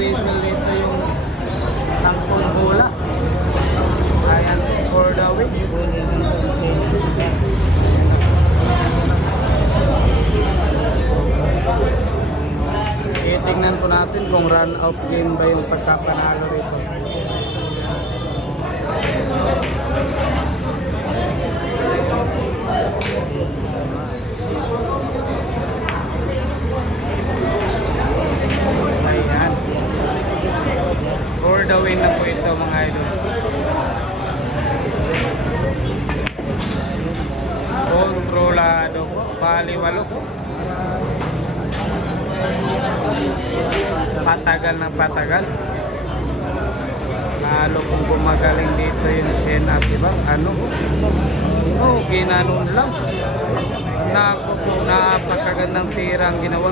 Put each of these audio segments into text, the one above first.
Rachel dito yung 10 bola. Ayan, for the win. Tingnan po natin kung run out game ba yung pagkapanalo rito. Ayan. For the win na po ito mga idol. Kontrolado po. Baliwalo po. Patagal na patagal. Lalo kung gumagaling dito yung Shenas, diba? Ano? Oh, ginanon lang. Naku po, napakagandang tira ang ginawa.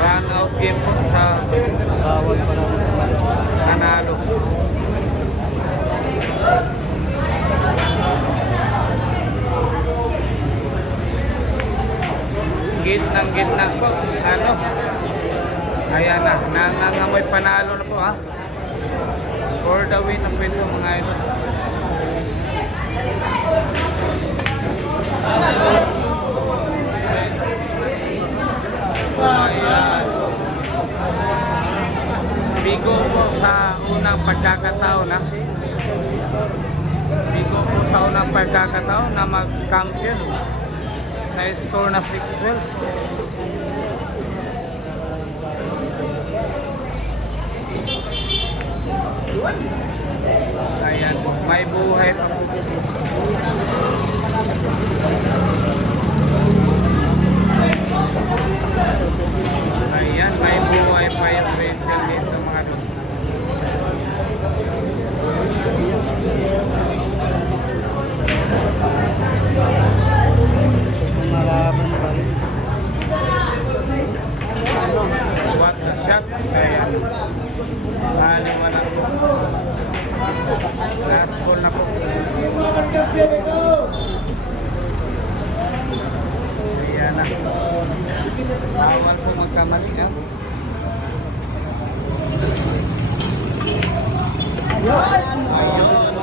Run out game po sa bawal pa naman nanalo. Gitnang-gitna po. Ano? Ayan na. Nangangamoy panalo na po ha. For the win ang pwede mga idol. Ayan. Bigo po sa unang pagkakataon ha. Bigo po sa unang pagkakataon na mag-champion. Sa score na 6-12. Ayan, may buhay pa po. Ayan, may buhay pa yung Rachel dito mga doon. What the shot? Ayan. Wala po. Last ball na po. Ayan na. Bawal po magkamali ha. Ayun.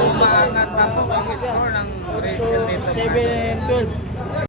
Umaangat na po ang score ng Rachel dito. 7-12.